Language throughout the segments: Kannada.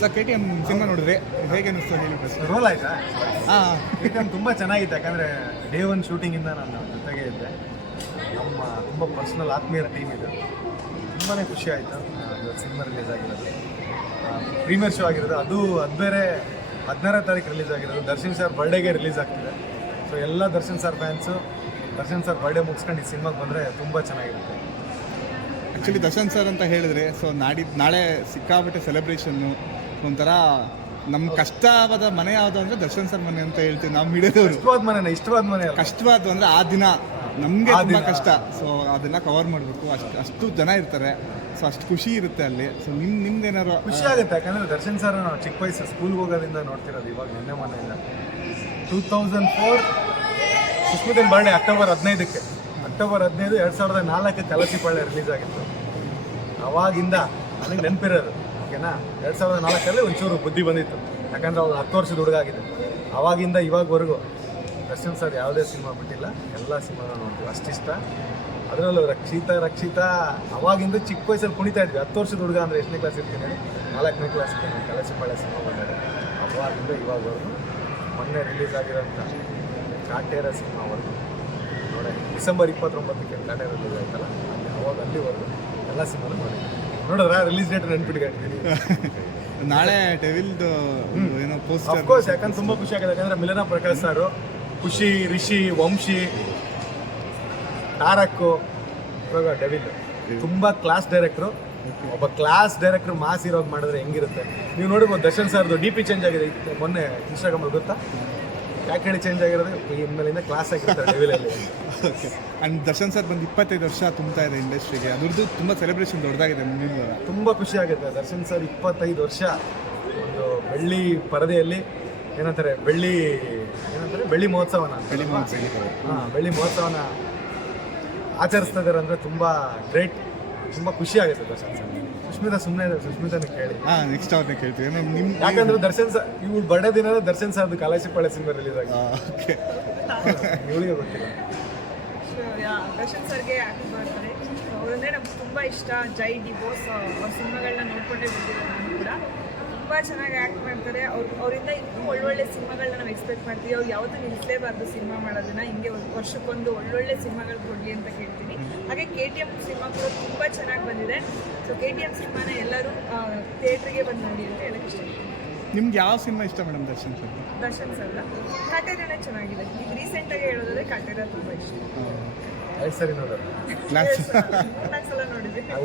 Sir K T M cinema ನೋಡಿದ್ರೆ ಹೇಗೆ ಅನ್ನಿಸ್ತು ಹೇಳಿ ಸರ್ ರೋಲ್ ಆಯ್ತಾ? ಹಾಂ. ಕೆ ಟಿ ಎಂ ತುಂಬ ಚೆನ್ನಾಗಿತ್ತು ಯಾಕಂದರೆ ಡೇ ಒನ್ ಶೂಟಿಂಗಿಂದ ನಾನು ಜೊತೆಗೆ ಇದ್ದೆ. ನಮ್ಮ ತುಂಬ ಪರ್ಸ್ನಲ್ ಆತ್ಮೀಯರ ಟೀಮ್ ಇದು. ತುಂಬಾ ಖುಷಿ ಆಯಿತು ಇವತ್ತು ಸಿನಿಮಾ ರಿಲೀಸ್ ಆಗಿರೋದು. ಪ್ರೀಮಿಯರ್ ಶೋ ಆಗಿರೋದು. ಅದು ಅದು ಬೇರೆ ಹದಿನಾರನೇ ತಾರೀಕು ರಿಲೀಸ್ ಆಗಿರೋದು. ದರ್ಶನ್ ಸರ್ ಬರ್ಡೇಗೆ ರಿಲೀಸ್ ಆಗ್ತಿದೆ. ಸೊ ಎಲ್ಲ Darshan sir fans Darshan sir birthday ಮುಗಿಸ್ಕೊಂಡು ಈ ಸಿನಿಮಾಗೆ ಬಂದರೆ ತುಂಬ ಚೆನ್ನಾಗಿರುತ್ತೆ. ಆ್ಯಕ್ಚುಲಿ ದರ್ಶನ್ ಸರ್ ಅಂತ ಹೇಳಿದ್ರೆ ಸೊ ನಾಡಿದ್ದು ನಾಳೆ ಸಿಕ್ಕಾಪಟ್ಟೆ ಸೆಲೆಬ್ರೇಷನ್ನು ಒಂಥರ ನಮ್ಮ ಕಷ್ಟವಾದ ಮನೆ ಯಾವುದು ಅಂದರೆ ದರ್ಶನ್ ಸರ್ ಮನೆ ಅಂತ ಹೇಳ್ತೀವಿ ನಾವು ಹಿಡಿದವರು ಇಷ್ಟವಾದ ಮನೆನ? ಇಷ್ಟವಾದ ಮನೆ ಕಷ್ಟವಾದ ಅಂದರೆ ಆ ದಿನ. ನಮಗೆ ತುಂಬ. ಕಷ್ಟ. ಸೊ ಅದನ್ನ ಕವರ್ ಮಾಡಬೇಕು. ಅಷ್ಟು ಅಷ್ಟು ಜನ ಇರ್ತಾರೆ. ಸೊ ಅಷ್ಟು ಖುಷಿ ಇರುತ್ತೆ ಅಲ್ಲಿ. ಸೊ ನಿಮ್ಮ ನಿಮ್ದು ಏನಾರು ಖುಷಿ ಆಗುತ್ತೆ. ಯಾಕಂದ್ರೆ ದರ್ಶನ್ ಸರ್ ನಾವು ಚಿಕ್ಕ ವಯಸ್ಸು ಸ್ಕೂಲ್ಗೆ ಹೋಗೋದ್ರಿಂದ ನೋಡ್ತಿರೋದು ಇವಾಗ ನಿನ್ನೆ ಮನೆಯಿಂದ ಟೂ ತೌಸಂಡ್ ಫೋರ್ ಸುಸ್ಮಿತನ್ ಬರ್ಡೇ ಅಕ್ಟೋಬರ್ ಹದಿನೈದಕ್ಕೆ. ಅಕ್ಟೋಬರ್ ಹದಿನೈದು ಎರಡು ಸಾವಿರದ ನಾಲ್ಕು ಕಲಸಿಪಾಳ್ಯ ರಿಲೀಸ್ ಆಗಿತ್ತು. ಅವಾಗಿಂದ ನನಗೆ ನೆನಪಿರೋದು, ಓಕೆನಾ? ಎರಡು ಸಾವಿರದ ನಾಲ್ಕರಲ್ಲಿ ಒಂಚೂರು ಬುದ್ಧಿ ಬಂದಿತ್ತು. ಯಾಕಂದ್ರೆ ಅವ್ರು ಹತ್ತು ವರ್ಷದ ಹುಡುಗ ಆಗಿದೆ ಅವಾಗಿಂದ ಇವಾಗವರೆಗೂ ದರ್ಶನ್ ಸರ್ ಯಾವುದೇ ಸಿನಿಮಾ ಬಿಟ್ಟಿಲ್ಲ. ಎಲ್ಲ ಸಿನಿಮಾನು ನೋಡ್ತೀವಿ. ಅಷ್ಟಿಷ್ಟ. ಅದರಲ್ಲೂ ರಕ್ಷಿತ ರಕ್ಷಿತ. ಅವಾಗಿಂದ ಚಿಕ್ಕ ವಯಸ್ಸಲ್ಲಿ ಕುಣಿತಾ ಇದ್ವಿ. ಹತ್ತು ವರ್ಷದ ಹುಡುಗ ಅಂದರೆ ಎಷ್ಟನೇ ಕ್ಲಾಸ್ ಇರ್ತೀನಿ? ನಾಲ್ಕನೇ ಕ್ಲಾಸ್ ಇರ್ತೀನಿ ಕಲಸಿಪಾಳ್ಯ ಸಿನಿಮಾ ಬಂದರೆ ಅವಾಗಿಂದ ಇವಾಗವರೆಗೂ ಮೊನ್ನೆ ರಿಲೀಸ್ ಆಗಿರೋಂಥ ಕಾಟೇರ ಸಿನಿಮಾವರೆಗೂ ಡಿಸೆಂಬರ್ ಇಪ್ಪತ್ತೊಂಬತ್ತಕ್ಕೆ ಕನ್ನಡ ರಿಲೀಸ್ ಆಯ್ತಲ್ಲ ಅಲ್ಲಿ ಅವಾಗ ಅಲ್ಲಿವರೆಗೂ ಎಲ್ಲ ಸಿನಿಮಾನು ಮಾಡಿ ನೋಡಿದ್ರ ರಿಲೀಸ್ ಡೇಟ್ ನೆನ್ಪಿಟ್ಕೊಂಡಿದ್ದೀನಿ ನಾಳೆ ಡೆವಿಲ್ದು ಏನೋ ಪೋಸ್ಟರ್ ಅಫ್ಕೋರ್ಸ್ ಯಾಕಂದ್ರೆ ತುಂಬ ಖುಷಿ ಆಗಿದೆ ಯಾಕಂದ್ರೆ ಮಿಲನ ಪ್ರಕಾಶ್ ಸರ್ ಖುಷಿ ರಿಷಿ ವಂಶಿ ತಾರಕ್ಕು ಇವಾಗ ಡೆವಿಲ್. ತುಂಬ ಕ್ಲಾಸ್ ಡೈರೆಕ್ಟ್ರು ಒಬ್ಬ ಕ್ಲಾಸ್ ಡೈರೆಕ್ಟರ್ ಮಾಸ್ ಇರೋಗಿ ಮಾಡಿದ್ರೆ ಹೆಂಗಿರುತ್ತೆ? ನೀವು ನೋಡಿರ್ಬೋದು ದರ್ಶನ್ ಸರ್ದು ಡಿ ಪಿ ಚೇಂಜ್ ಆಗಿದೆ. ಮೊನ್ನೆ ಇನ್ಸ್ಟಾಗ್ರಾಮಲ್ಲಿ ಗೊತ್ತಾ? ಯಾಕೆ ಹೇಳಿ ಚೇಂಜ್ ಆಗಿರೋದು? ಇನ್ಮೇಲಿಂದ ಕ್ಲಾಸ್ ಆಗಿರ್ತಾರೆ ಡೆವಿಲಲ್ಲಿ. ಓಕೆ. ಆ್ಯಂಡ್ ದರ್ಶನ್ ಸರ್ ಬಂದು ಇಪ್ಪತ್ತೈದು ವರ್ಷ ತುಂಬ್ತಾ ಇದೆ ಇಂಡಸ್ಟ್ರಿಗೆ. ಅದ್ರದ್ದು ತುಂಬ ಸೆಲೆಬ್ರೇಷನ್ ದೊಡ್ಡದಾಗಿದೆ ಮುಂದಿನ ತುಂಬ ಖುಷಿ ಆಗುತ್ತೆ. ದರ್ಶನ್ ಸರ್ ಇಪ್ಪತ್ತೈದು ವರ್ಷ ಒಂದು ಬೆಳ್ಳಿ ಪರದೆಯಲ್ಲಿ ಏನಂತಾರೆ ಬೆಳ್ಳಿ ಏನಂತಾರೆ ಬೆಳ್ಳಿ ಮಹೋತ್ಸವನ ಬೆಳ್ಳಿ ಮಹೋತ್ಸವ. ಹಾಂ ಬೆಳ್ಳಿ ಮಹೋತ್ಸವನ ಆಚರಿಸ್ತಾ ಇದ್ದಾರೆ ಅಂದರೆ ತುಂಬ ಗ್ರೇಟ್ ತುಂಬ ಖುಷಿ ಆಗುತ್ತೆ ದರ್ಶನ್ ಸರ್. ಸುಷ್ಮಿತಾ ಸುಮ್ಮನೆ ಇದೆ ಸುಷ್ಮಿತಾನ ಕೇಳಿ. ಹಾಂ ನೆಕ್ಸ್ಟ್ ಅವ್ರನ್ನ ಕೇಳ್ತೀವಿ. ಏನೋ ನಿಮ್ಮ ಯಾಕಂದ್ರೆ ದರ್ಶನ್ ಸರ್ ಇವ್ಳು ಬರ್ಡೇ ದಿನ ದರ್ಶನ್ ಸರ್ ಕಾಲೇಶಿಪಾಳ್ಯ ಸಿನಿಮಾ ರಿಲೀಸ್ ಆಗಿದೆ. ಓಕೆ ಇವಳಿಗೆ ಗೊತ್ತಿಲ್ಲ. ದರ್ಶನ್ ಸರ್ಗೆ ಆ್ಯಕ್ಟ್ ಮಾಡ್ತಾರೆ ಅವರಂದ್ರೆ ನಮ್ಗೆ ತುಂಬ ಇಷ್ಟ. ಜೈ ಡಿಬೋಸ್ ಅವ್ರ ಸಿನಿಮಾಗಳನ್ನ ನೋಡ್ಕೊಂಡೇ ಬಿಟ್ಟಿದ್ದೆ ನಾನು ಕೂಡ. ತುಂಬ ಚೆನ್ನಾಗಿ ಆ್ಯಕ್ಟ್ ಮಾಡ್ತಾರೆ. ಅವ್ರು ಅವರಿಂದ ಇನ್ನೂ ಒಳ್ಳೊಳ್ಳೆ ಸಿನಿಮಾಗಳನ್ನ ನಾವು ಎಕ್ಸ್ಪೆಕ್ಟ್ ಮಾಡ್ತೀವಿ. ಅವ್ರು ಯಾವತ್ತೂ ನಿಲ್ಲಿಸಲೇಬಾರ್ದು ಸಿನಿಮಾ ಮಾಡೋದನ್ನ ಹಿಂಗೆ ಒಂದು ವರ್ಷಕ್ಕೊಂದು ಒಳ್ಳೊಳ್ಳೆ ಸಿನಿಮಾಗಳು ಕೊಡಲಿ ಅಂತ ಕೇಳ್ತೀನಿ. ಹಾಗೆ ಕೆ ಟಿ ಎಂ ಸಿನಿಮಾ ಕೂಡ ತುಂಬ ಚೆನ್ನಾಗಿ ಬಂದಿದೆ. ಸೊ ಕೆ ಟಿ ಎಂ ಸಿನಿಮಾನ ಎಲ್ಲರೂ ಥಿಯೇಟ್ರಿಗೆ ಬಂದು ನೋಡಿ ಅಂತ ಹೇಳಕ್ಕೆ ಇಷ್ಟಪಡ್ತೀನಿ. ನಿಮ್ಗೆ ಯಾವ ಸಿನಿಮಾ ಇಷ್ಟ madam Darshan sir Darshan sir ಕಾಟೇರನೇ ಚೆನ್ನಾಗಿದೆ. ಈಗ ರೀಸೆಂಟಾಗಿ ಹೇಳೋದಾದ್ರೆ ಕಾಟೇರ ತುಂಬ ಇಷ್ಟ. ಎರಡು ಸರಿ ನೋಡೋದು. ಕ್ಲಾಸ್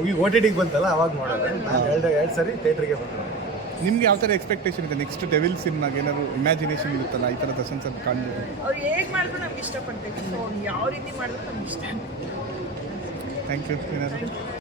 ಈಗ ಓ ಟಿ ಟಿಗೆ ಬಂತಲ್ಲ ಅವಾಗ ನೋಡೋದು. ನಾನು ಎರಡು ಎರಡು ಸರಿ ಥಿಯೇಟ್ರಿಗೆ ಬಂದು ನಿಮ್ಗೆ ಯಾವ ಥರ ಎಕ್ಸ್ಪೆಕ್ಟೇಷನ್ ಇದೆ? ನೆಕ್ಸ್ಟ್ ಡೆವಿಲ್ ಸಿನಿಮಾಗೆ ಏನಾದ್ರು ಇಮ್ಯಾಜಿನೇಷನ್ ಇರುತ್ತಲ್ಲ ಈ ಥರ ದರ್ಶನ್ ಸರ್ ಕಾಣ್ಬೋದು? ಅವ್ರು ಹೇಗೆ ಮಾಡಿದ್ರು ನಮ್ಗೆ ಇಷ್ಟಪಡ್ತೀವಿ ಸೊ ಯಾವ ರೀತಿ ಮಾಡಿದ್ರು ನಮ್ಗೆ ಇಷ್ಟ. ಥ್ಯಾಂಕ್ ಯು ಏನಾದ್ರು?